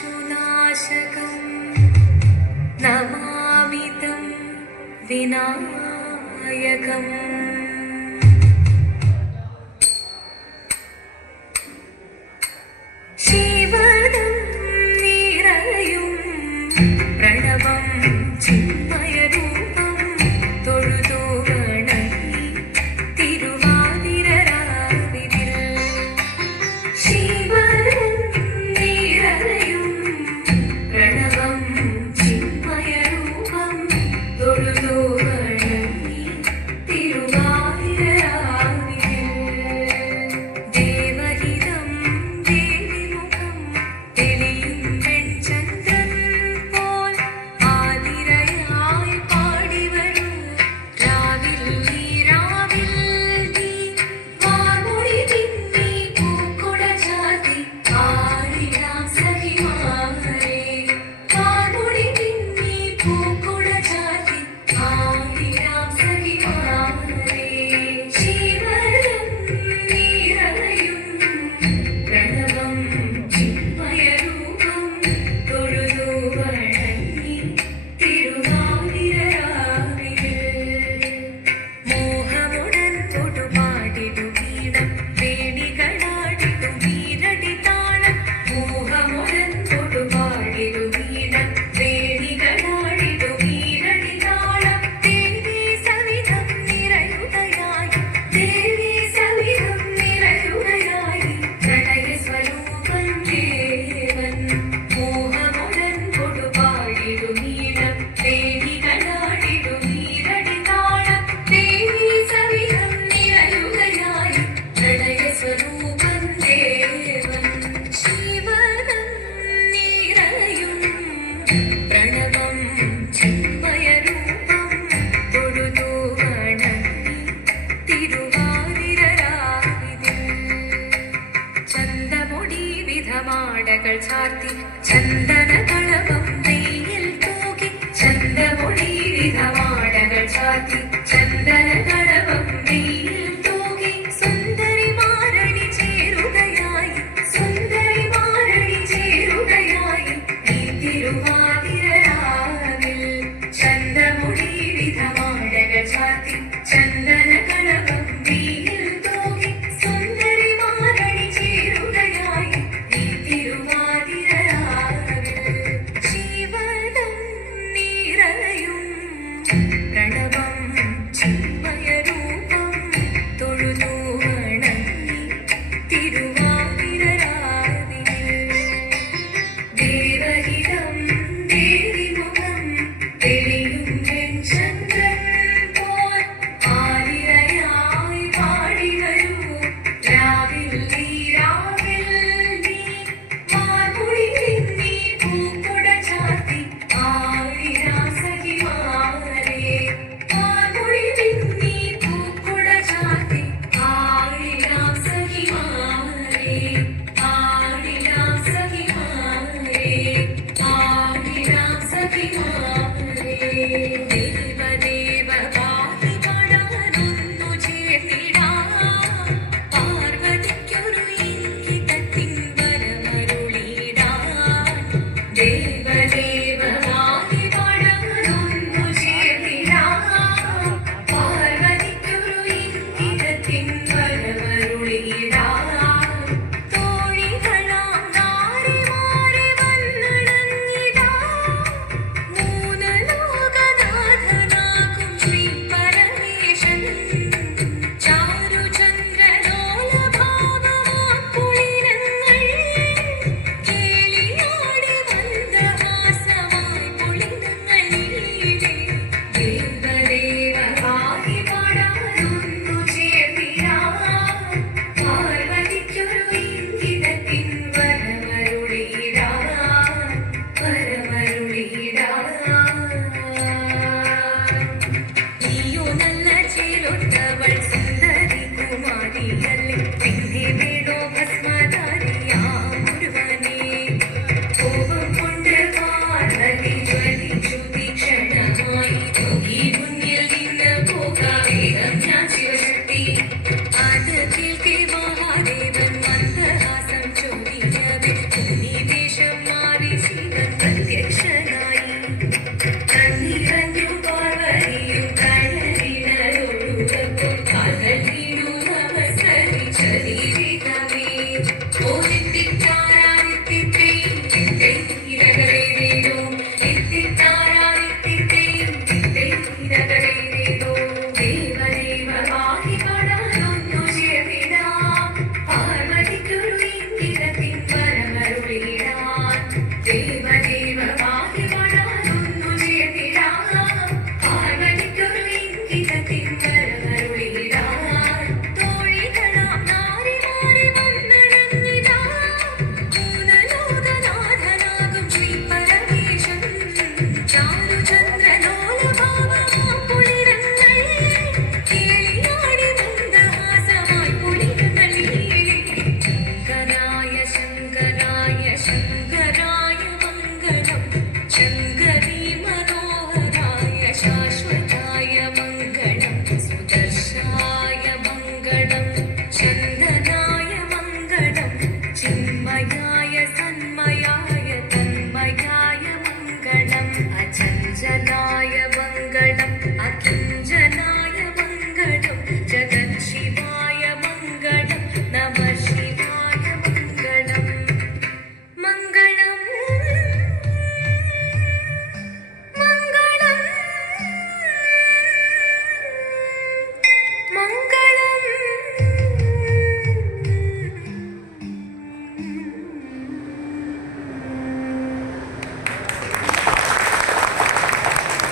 सर्वाशुभाशुनाशकं नमामि तं विनायकम् शिवदं निरयुं प्रणवं चिन्मयरूपं തൊഴുതു വണങ്ങി തിരുവാതിരരാവിതിൽ ശിവദം നിരയും പ്രണവം ചിന്മയരൂപം തൊഴുതു വണങ്ങി തിരുവാതിരരാവിതിൽ ദേവഹിതം ദേവിമുഖം തെളിയും വെൺചന്ദ്രൻ പോൽ ആതിരയായി പാടിവരൂ രാവിൽ നീ വാർമൊഴി തിന്നി പൂക്കുട ചാർത്തി ആടിടാം സഖിമാരെ വാർമൊഴി തിന്നി പൂക്കുട ചാർത്തി ആടിടാം സഖിമാരെ ശിവദം നിറയും പ്രണവം ചിന്മയരൂപം തൊഴുതു വണങ്ങി തിരുവാതിരരാവിതിൽ മോഹമുടൻ തൊടുപാടിടു വീണം വേണികളാടിടു വീരടി താളം മോഹമുടൻ തൊടുപാടിടു വീണം വേണികളാടിടു വീരടി താളം ദേവി സവിധം നിറയുകയായി ദേവി സവിധം നിറയുകയായി പ്രണയ സ്വരൂപൻ ദേവൻ മോഹമുടൻ തൊടുപാടിടു വീണം വേണികളാടിടു വീരടി താളം ദേവി സവിധം നിറയുകയായി പ്രണയ സ്വരൂപൻ ദേവൻ ശിവദം നിറയും പ്രണവം ചിന്മയരൂപം തൊഴുതു വണങ്ങി തിരുവാതിരരാവിതിൽ ചന്തമൊടി വിധമാടകൾ ചാർത്തി ചന്ദനകളഭം